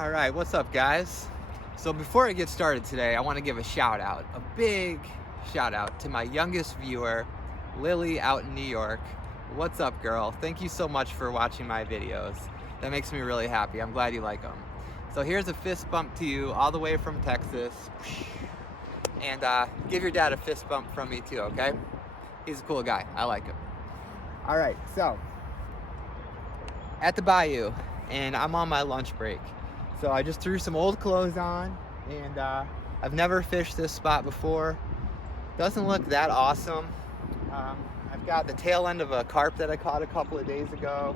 All right, what's up, guys? So before I get started today, I want to give a shout out, a big shout out to my youngest viewer, Lily out in New York. What's up, girl? Thank you so much for watching my videos. That makes me really happy. I'm glad you like them. So here's a fist bump to you all the way from Texas. And give your dad a fist bump from me too, okay? He's a cool guy. I like him. All right, so at the bayou, and I'm on my lunch break. So I just threw some old clothes on, and I've never fished this spot before. Doesn't look that awesome. I've got the tail end of a carp that I caught a couple of days ago.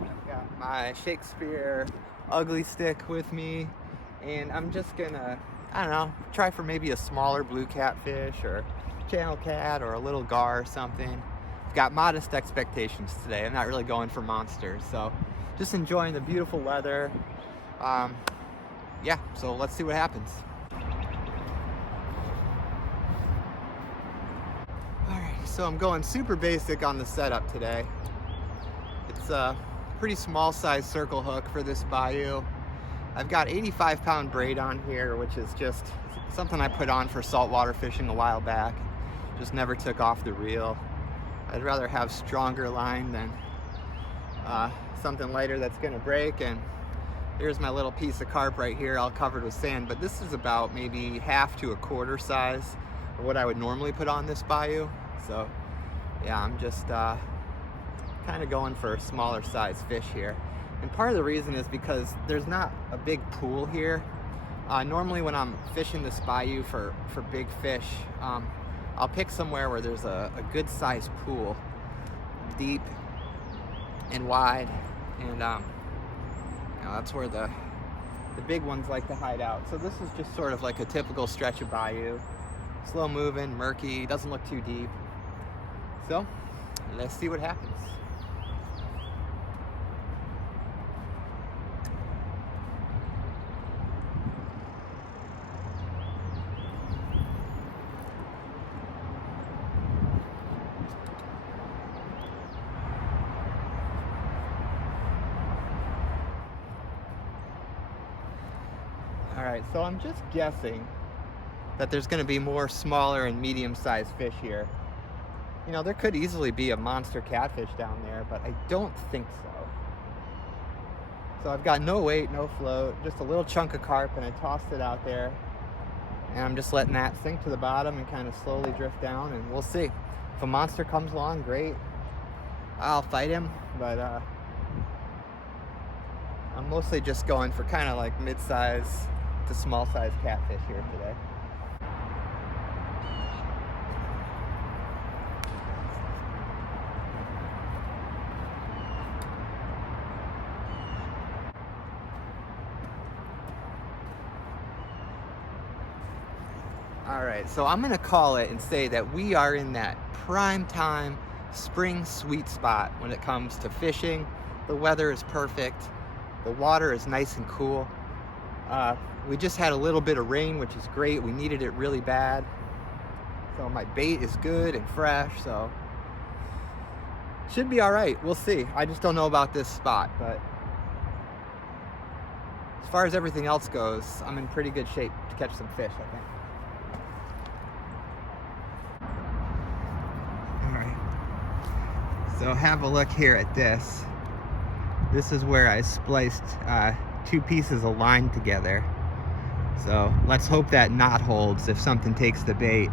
I've got my Shakespeare ugly stick with me, and I'm just gonna, I don't know, try for maybe a smaller blue catfish or channel cat or a little gar or something. I've got modest expectations today. I'm not really going for monsters, so just enjoying the beautiful weather. Yeah, so let's see what happens. Alright, so I'm going super basic on the setup today. It's a pretty small size circle hook for this bayou. I've got 85-pound braid on here, which is just something I put on for saltwater fishing a while back. Just never took off the reel. I'd rather have stronger line than something lighter that's gonna break. And here's my little piece of carp right here, all covered with sand, but this is about maybe half to a quarter size of what I would normally put on this bayou. So yeah, I'm just kind of going for smaller size fish here. And part of the reason is because there's not a big pool here. Normally when I'm fishing this bayou for big fish, I'll pick somewhere where there's a good sized pool, deep and wide, and that's where the big ones like to hide out. So this is just sort of like a typical stretch of bayou. Slow moving, murky, doesn't look too deep. So let's see what happens. All right, so I'm just guessing that there's going to be more smaller and medium-sized fish here. You know, there could easily be a monster catfish down there, but I don't think so. So I've got no weight, no float, just a little chunk of carp, and I tossed it out there. And I'm just letting that sink to the bottom and kind of slowly drift down, and we'll see. If a monster comes along, great. I'll fight him, but I'm mostly just going for kind of like mid-size to small size catfish here today. All right, so I'm gonna call it and say that we are in that prime time spring sweet spot when it comes to fishing. The weather is perfect. The water is nice and cool. We just had a little bit of rain, which is great. We needed it really bad. So my bait is good and fresh, so should be all right. We'll see. I just don't know about this spot, but as far as everything else goes, I'm in pretty good shape to catch some fish, I think. All right. So have a look here at this. This is where I spliced two pieces of line together. So let's hope that knot holds if something takes the bait.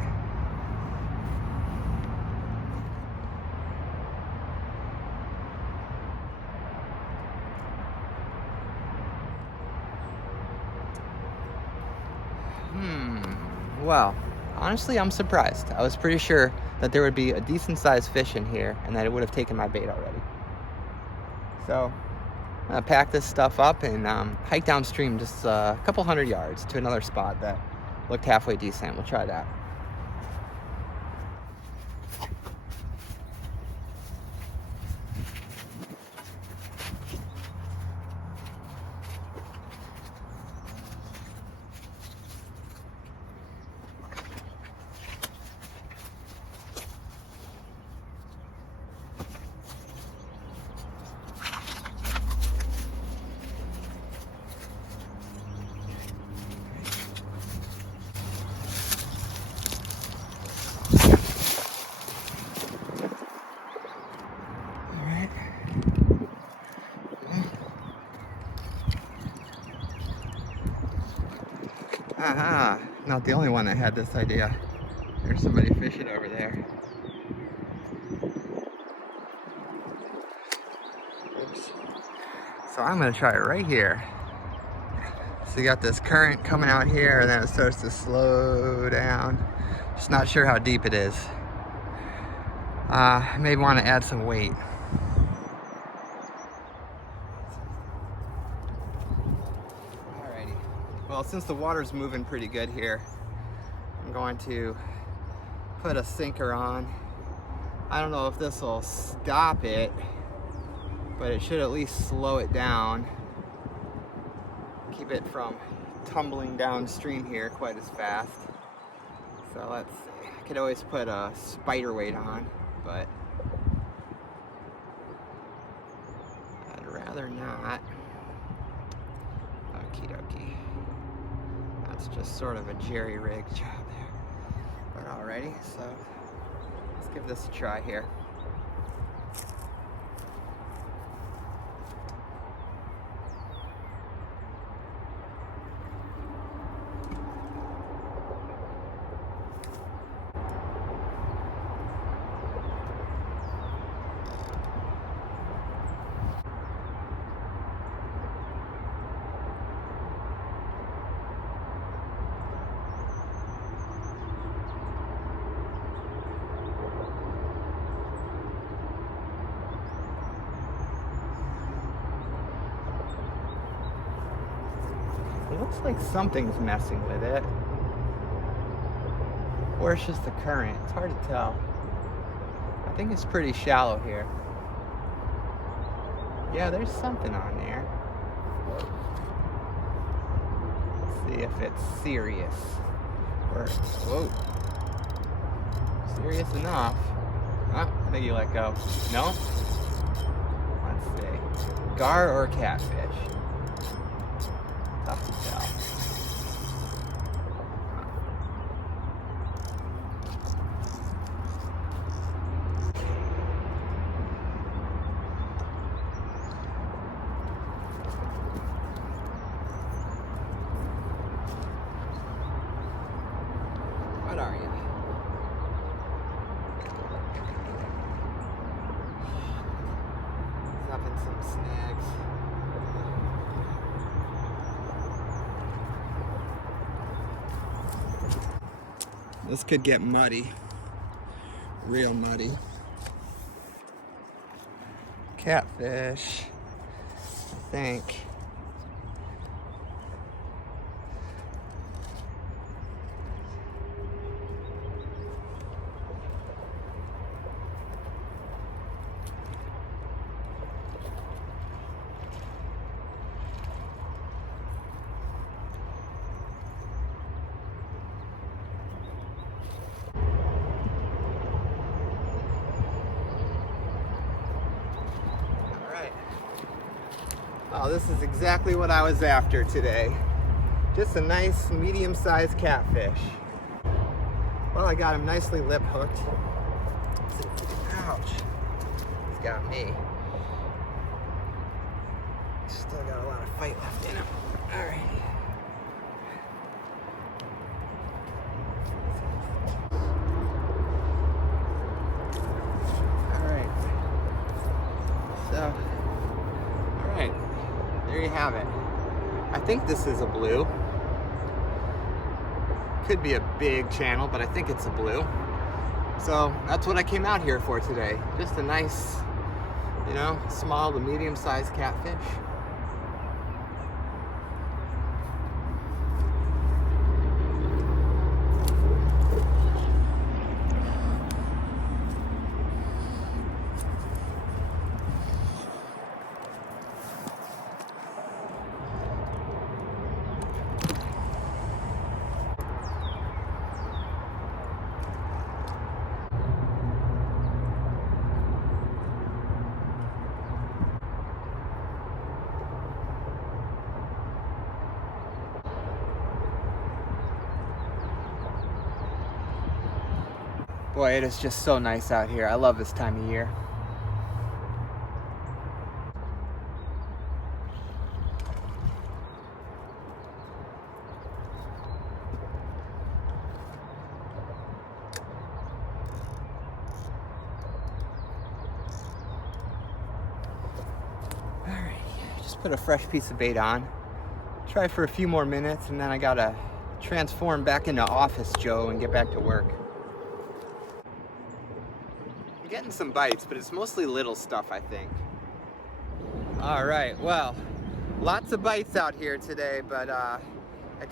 Well, honestly, I'm surprised. I was pretty sure that there would be a decent sized fish in here and that it would have taken my bait already. So I'm gonna pack this stuff up and hike downstream just a couple hundred yards to another spot that looked halfway decent. We'll try that. Aha, not the only one that had this idea. There's somebody fishing over there. Oops. So I'm gonna try it right here. So you got this current coming out here and then it starts to slow down. Just not sure how deep it is. Maybe want to add some weight. Alrighty. Well, since the water's moving pretty good here, I'm going to put a sinker on. I don't know if this will stop it, but it should at least slow it down. Keep it from tumbling downstream here quite as fast. So let's see. I could always put a spider weight on, but I'd rather not. Okie dokie. That's just sort of a jerry-rig job there. But alrighty, so let's give this a try here. It looks like something's messing with it. Or it's just the current. It's hard to tell. I think it's pretty shallow here. Yeah, there's something on there. Let's see if it's serious. Or, whoa. Serious enough. Oh, I think you let go. No? Let's see. Gar or catfish? Tough to tell. What are you? Dropping some snags. This could get muddy. Real muddy. Catfish, I think. Oh, this is exactly what I was after today. Just a nice medium-sized catfish. Well, I got him nicely lip hooked. Ouch. He's got me. Still got a lot of fight left in him. All right. There you have it. I think this is a blue. Could be a big channel, but I think it's a blue. So that's what I came out here for today. Just a nice, small to medium-sized catfish. Boy, it is just so nice out here. I love this time of year. just put a fresh piece of bait on. Try for a few more minutes, and then I gotta transform back into Office Joe and get back to work. I'm getting some bites, but it's mostly little stuff, I think. All right, well, lots of bites out here today, but I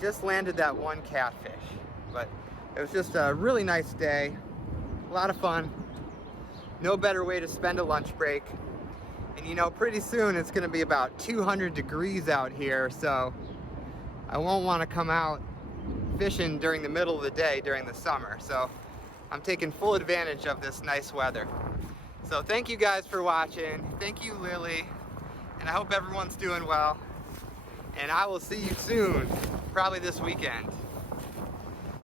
just landed that one catfish. But it was just a really nice day, a lot of fun. No better way to spend a lunch break. And you know, pretty soon it's gonna be about 200 degrees out here, so I won't wanna come out fishing during the middle of the day during the summer. So I'm taking full advantage of this nice weather. So thank you guys for watching. Thank you, Lily. And I hope everyone's doing well. And I will see you soon, probably this weekend.